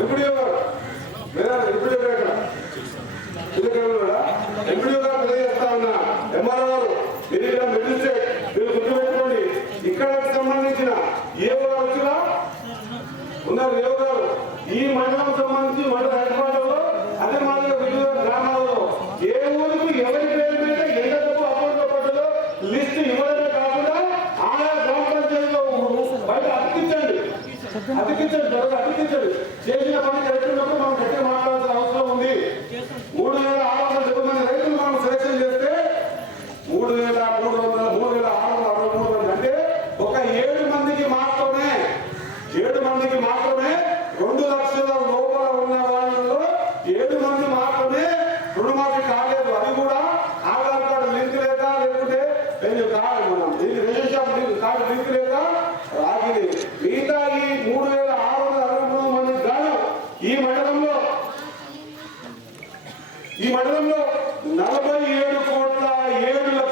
MPDO గారు MPDO గారు MPDO గారు తెలియజేస్తా ఉన్నా. ఎంఆర్ఓ గారు మీరు ఇక్కడ మెజిస్ట్రేట్ మీరు గుర్తుపెట్టుకోండి. ఇక్కడ సంబంధించిన ఏవో గారు వచ్చినా ఉన్నారు. ఏవో గారు ఈ మండలం సంబంధించి మండల హెడ్ క్వార్టర్లో అదే మాదిరిగా వివిధ గ్రామాలలో ఏ ఊరికి ఎవరి పేరు మీద ఎంత డబ్బు అకౌంట్ లో పడ్డదో లిస్ట్ ఇవ్వడమే కాకుండా ఆయా గ్రామ పంచాయతీలో బయట అతికించండి చేసిన పని కరెక్ట్ ఉన్నప్పుడు మనం గట్టిగా మాట్లాడాల్సిన అవసరం ఉంది. 3,670 మంది రైతులు మనం సెలెక్షన్ చేస్తే 3,663 మంది అంటే ఒక 7 మందికి మాత్రమే 2 లక్షల లోపల ఉన్న వాళ్ళలో 7 మంది మాత్రమే రుణమాఫీ కాలేదు. అది కూడా ఆధార్ కార్డు లింక్ లేక లేకుంటే రిజిస్ట్రేషన్ కార్డు లింక్ లేక రాగింది. మిగతా ఈ 3,663 మంది గాను ఈ మండలంలో 47,7,07,00,000